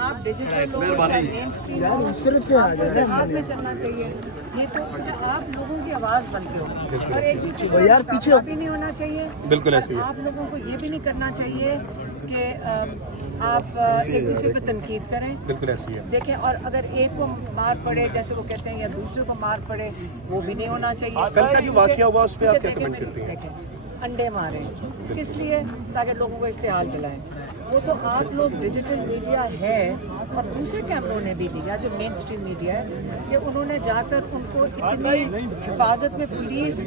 आप डिजिटल हो चाहे मेन स्ट्रीम हो, आपको इत्तेहाद में चलना चाहिए। ये तो आप लोगों की आवाज़ बनते हो और एक दूसरे को मुकाबला भी नहीं होना चाहिए। बिल्कुल ऐसे ही आप लोगों को ये भी नहीं करना चाहिए कि आप एक दूसरे पर तनकीद करें। बिल्कुल ऐसी है। देखें, और अगर एक को मार पड़े जैसे वो कहते हैं या दूसरे को मार पड़े, वो भी नहीं होना चाहिए। कल का जो वाकया हुआ उस पे आप क्या कमेंट करती हैं? देखें, अंडे मारे किस लिए? ताकि लोगों को इश्तिहाल जलाएं। वो तो आप लोग डिजिटल मीडिया है और दूसरे कैमरों ने भी लिया जो मेन स्ट्रीम मीडिया है कि उन्होंने जाकर उनको इतनी हिफाजत में पुलिस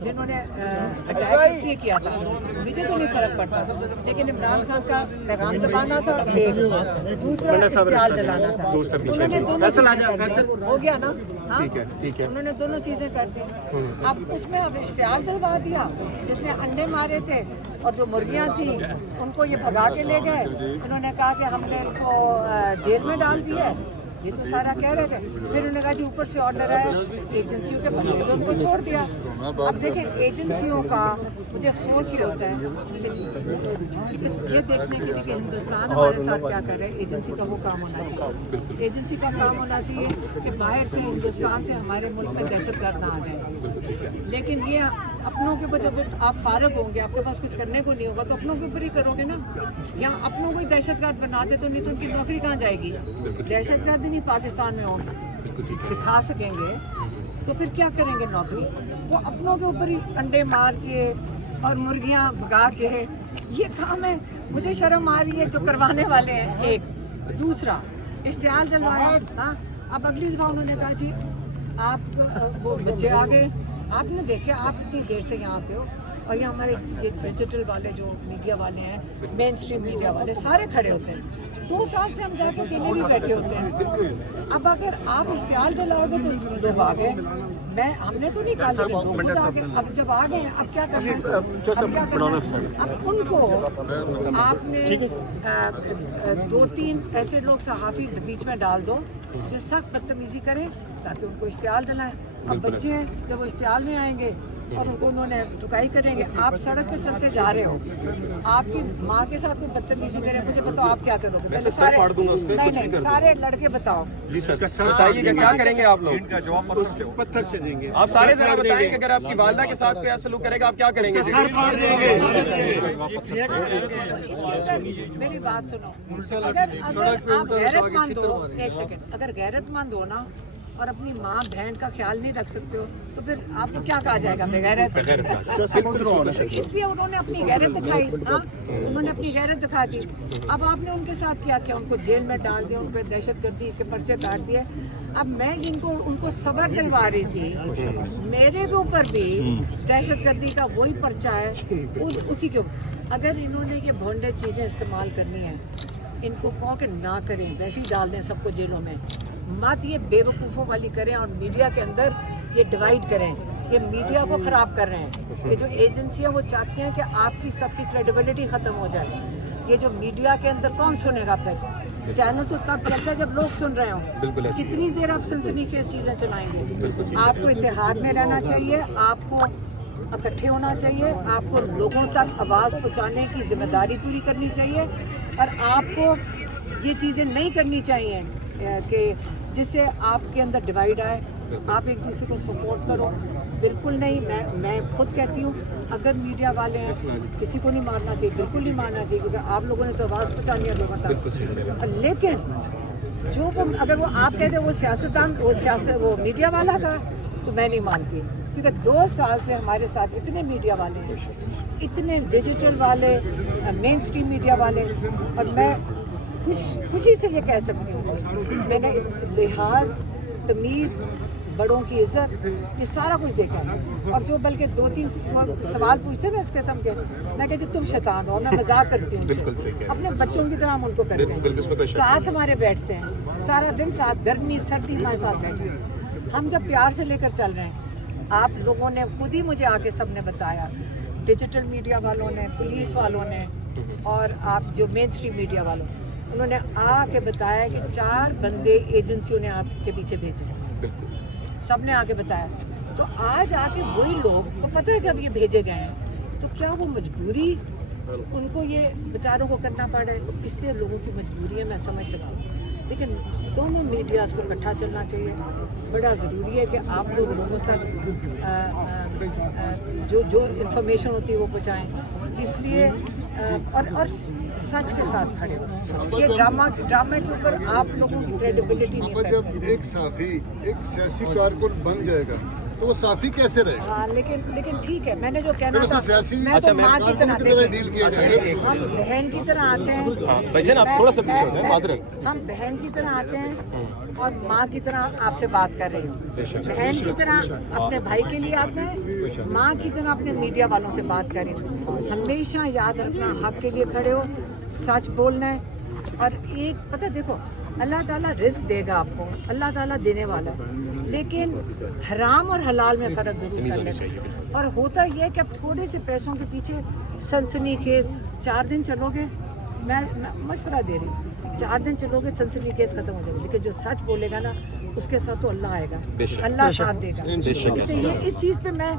जिन्होंने अटैक इसलिए किया था, मुझे तो नहीं फर्क पड़ता, लेकिन इमरान खान का पैगाम दबाना था, एक दूसरा इश्तिहाल जलाना था। उन्होंने दोनों चीजें हो गया ना। हाँ, ठीक है। उन्होंने दोनों चीजें कर दी। अब उसमें अब इश्तिहाल दिलवा दिया। जिसने अंडे मारे थे और जो मुर्गियां थी उनको ये भगा के ले गए। उन्होंने कहा कि हमने उनको जेल में डाल दिया है। ये तो सारा कह रहे थे। फिर उन्होंने कहा कि ऊपर से ऑर्डर आया, एजेंसियों के बंदे तो उनको छोड़ दिया। अब देखें, एजेंसियों का मुझे अफसोस ये होता है ये देखने के लिए कि हिंदुस्तान हमारे साथ क्या कर रहे हैं। एजेंसी का वो काम होना चाहिए। एजेंसी का काम होना चाहिए कि बाहर से हिंदुस्तान से हमारे मुल्क में दहशतगर्द ना आ जाए। लेकिन ये अपनों के ऊपर जब आप फारग होंगे, आपके पास कुछ करने को नहीं होगा, तो अपनों के ऊपर ही करोगे ना। या अपनों को ही दहशतगर्द बनाते तो नहीं तो उनकी नौकरी कहाँ जाएगी? दहशतगर्द नहीं पाकिस्तान में होंगे दिखा सकेंगे तो फिर क्या करेंगे नौकरी? वो अपनों के ऊपर ही अंडे मार के और मुर्गियां भगा के, ये काम है। मुझे शर्म आ रही है जो करवाने वाले हैं। एक दूसरा इश्तिहाल जलवाया। हाँ, अब अगली दफा उन्होंने कहा जी आप वो बच्चे आ गए, आपने देखे, आप इतनी देर से यहाँ आते हो और ये हमारे ये डिजिटल वाले जो मीडिया वाले हैं, मेन स्ट्रीम मीडिया वाले सारे खड़े होते हैं। 2 साल से हम जाके अकेले भी बैठे होते हैं। अब अगर आप इश्तिहाल जलाओगे तो लोग आ गए, हमने तो नहीं कहा, लेकिन लोग खुद आ गए। अब जब आ गए अब क्या करना है? अब उनको आपने 2-3 ऐसे लोग सहाफ़ी बीच में डाल दो जो सख्त बदतमीजी करें ताकि उनको इश्तिहाल दिलाएं। अब बच्चे हैं जब वो इश्तिहाल में आएंगे और उनको उन्होंने टुकाई करेंगे। आप सड़क पे चलते जा रहे हो, आपकी माँ के साथ कोई बदतमीजी करे, मुझे बताओ आप क्या करोगे? पहले सारे नहीं सारे लड़के बताओ जी सर, बताइए क्या करेंगे आप लोग? इनका जवाब पत्थर से देंगे। आप सारे जरा बताएं कि अगर आपकी वालदा के साथ कोई सलूक करेगा आप क्या करेंगे? सर फाड़ देंगे। मेरी बात सुनो, अगर आप गैरतमंद हो, एक सेकंड, अगर गैरतमंद हो ना और अपनी माँ बहन का ख्याल नहीं रख सकते हो तो फिर आपको क्या कहा जाएगा? बेगैरत। इसलिए उन्होंने अपनी गैरत दिखाई। हाँ, उन्होंने अपनी गैरत दिखा दी। अब आपने उनके साथ क्या किया? उनको जेल में डाल दिया, उन पर दहशतगर्दी के पर्चे काट दिए। अब मैं उनको सबर दिलवा रही थी, मेरे के ऊपर भी दहशतगर्दी का वही पर्चा है उसी के ऊपर। अगर इन्होंने ये भोंडे चीज़ें इस्तेमाल करनी है, इनको कहो कि ना करें, वैसे ही डाल दें सबको जेलों में। मत ये बेवकूफ़ों वाली करें और मीडिया के अंदर ये डिवाइड करें। ये मीडिया को ख़राब कर रहे हैं। ये जो एजेंसियां वो चाहती हैं कि आपकी सबकी क्रेडिबिलिटी ख़त्म हो जाए। ये जो मीडिया के अंदर कौन सुनेगा? फिर चैनल तो तब चलता है जब लोग सुन रहे हों। कितनी देर आप सनसनीखेज चीज़ें चलाएंगे? आपको इत्तेहाद में रहना चाहिए, आपको इकट्ठे होना चाहिए, आपको लोगों तक आवाज़ पहुँचाने की जिम्मेदारी पूरी करनी चाहिए और आपको ये चीज़ें नहीं करनी चाहिए कि जिससे आपके अंदर डिवाइड आए। आप एक दूसरे को सपोर्ट करो, बिल्कुल नहीं। मैं खुद कहती हूँ अगर मीडिया वाले हैं किसी को नहीं मारना चाहिए, बिल्कुल नहीं मारना चाहिए, क्योंकि आप लोगों ने तो आवाज़ पहुँचानी है लोगों तक। लेकिन जो अगर वो आप कहते हैं वो सियासतदान वो मीडिया वाला था तो मैं नहीं मानती, क्योंकि 2 साल से हमारे साथ इतने मीडिया वाले हैं, इतने डिजिटल वाले, मेन स्ट्रीम मीडिया वाले, और मैं खुशी से ये कह सकती हूँ मैंने लिहाज, तमीज़, बड़ों की इज्जत, ये सारा कुछ देखा है। और जो बल्कि 2-3 सवाल पूछते हैं ना इस किस्म के, मैं कहती तुम शैतान हो, मैं मजाक करती हूँ। अपने बच्चों की तरह हम उनको करते हैं, साथ हमारे बैठते हैं सारा दिन, साथ गर्मी सर्दी हमारे साथ बैठे हैं। हम जब प्यार से लेकर चल रहे हैं, आप लोगों ने खुद ही मुझे आके सबने बताया, डिजिटल मीडिया वालों ने, पुलिस वालों ने, और आप जो मेन स्ट्रीम मीडिया वालों, उन्होंने आके बताया कि 4 बंदे एजेंसियों ने आपके पीछे भेजे, सब ने आके बताया। तो आज आके वही लोग को पता है कि अब ये भेजे गए हैं, तो क्या वो मजबूरी उनको ये बेचारों को करना पड़े, इसलिए लोगों की मजबूरी है, मैं समझ सकती हूँ। लेकिन दोनों मीडियाज़ को इकट्ठा चलना चाहिए। बड़ा ज़रूरी है कि आप लोग लोगों तक जो इन्फॉर्मेशन होती है वो पहुँचाएँ, इसलिए और सच के साथ खड़े हो। ये ड्रामे के ऊपर आप लोगों की क्रेडिबिलिटी नहीं जब है। एक साफी एक सियासी कारकुन बन जाएगा तो वो साफी कैसे रहेगा? हाँ, लेकिन ठीक है, मैंने जो कहना फिर था, उसे सियासी मैं तो माँ की तरह डील किया जाएगा। हम बहन की तरह आते हैं। भाईजान आप थोड़ा सा पीछे हो जाए, माजरत। हम बहन की तरह आते हैं और माँ की तरह आपसे बात कर रही हूँ। बहन की तरह अपने भाई के लिए आते हैं, माँ की तरह अपने मीडिया वालों से बात कर रही हूँ। हमेशा याद रखना, हक के लिए खड़े हो, सच बोलना है। और एक पता है, देखो अल्लाह ताला रिस्क देगा आपको, अल्लाह ताला देने वाला है, लेकिन हराम और हलाल में फ़र्क ज़रूर करना चाहिए। और होता ये है कि अब थोड़े से पैसों के पीछे सनसनीखेज 4 दिन चलोगे, मैं मशवरा दे रही हूँ, 4 दिन चलोगे सनसनीखेज ख़त्म हो जाएगा, लेकिन जो सच बोलेगा ना उसके साथ तो अल्लाह आएगा, अल्लाह साथ देगा। इसलिए इस चीज़ पे मैं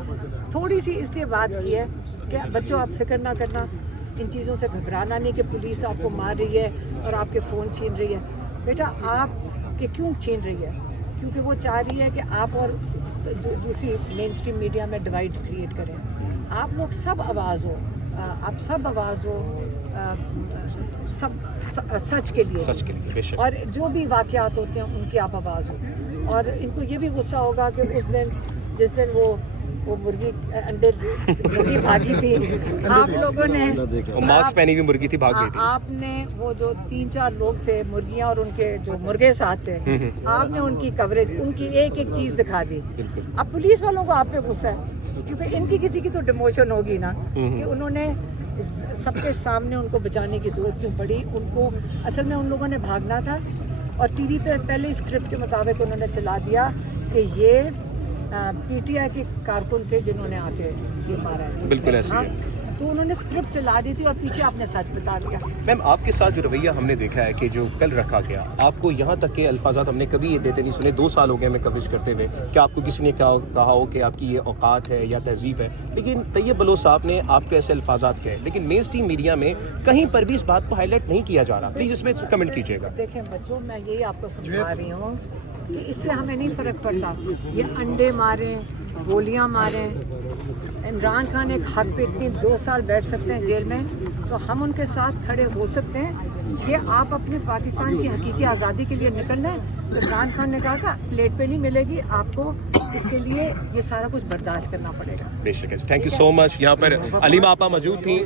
थोड़ी सी इसलिए बात की है कि बच्चों आप फिक्र ना करना, इन चीज़ों से घबराना नहीं कि पुलिस आपको मार रही है और आपके फ़ोन छीन रही है। बेटा आप के क्यों छीन रही है? क्योंकि वो चाह रही है कि आप और दूसरी मेन स्ट्रीम मीडिया में डिवाइड क्रिएट करें। आप लोग सब आवाज़ हो, आप सब आवाज़ हो, सब सच के लिए बेशक। और जो भी वाक़यात होते हैं उनकी आप आवाज़ हो। और इनको ये भी गुस्सा होगा कि उस दिन जिस दिन वो मुर्गी भागी थी, आप लोगों ने मास्क पहनी हुई मुर्गी थी, भाग गई थी। आपने वो जो 3-4 लोग थे, मुर्गियां और उनके जो मुर्गे साथ थे, आपने उनकी कवरेज, उनकी एक एक चीज़ दिखा दी। अब पुलिस वालों को आप पे गुस्सा है क्योंकि इनकी किसी की तो डिमोशन होगी ना कि उन्होंने सबके सामने उनको बचाने की ज़रूरत क्यों पड़ी। उनको असल में उन लोगों ने भागना था और टीवी पे पहले स्क्रिप्ट के मुताबिक उन्होंने चला दिया कि ये पीटीआई के कारकुन थे जिन्होंने आके ये मारा है। बिल्कुल ऐसे ही है। तो उन्होंने स्क्रिप्ट चला दी थी और पीछे आपने सच बता दिया। मैम आपके साथ जो रवैया हमने देखा है कि जो कल रखा गया, आपको यहाँ तक के अल्फाजात हमने कभी ये देते नहीं सुने। 2 साल हो गए हमें कवरेज करते हुए कि आपको किसी ने कहा हो कि आपकी ये औकात है या तहजीब है, लेकिन तैयब बलोच साहब ने आपके ऐसे अल्फाजात कहे, लेकिन मेन स्ट्रीम मीडिया में कहीं पर भी इस बात को हाईलाइट नहीं किया जा रहा। प्लीज़ इसमें कमेंट कीजिएगा। देखें बच्चों, मैं यही आपको समझा रही हूँ कि इससे हमें नहीं फ़र्क पड़ता ये अंडे मारें, गोलियां मारें। इमरान खान एक हक पे इतनी 2 साल बैठ सकते हैं जेल में, तो हम उनके साथ खड़े हो सकते हैं। ये आप अपने पाकिस्तान की हकीकी आज़ादी के लिए निकलना है। इमरान खान ने कहा था प्लेट पे नहीं मिलेगी आपको, इसके लिए ये सारा कुछ बर्दाश्त करना पड़ेगा। बेशक। Thank you so much. यहाँ पर अलीमा आपा मौजूद थी।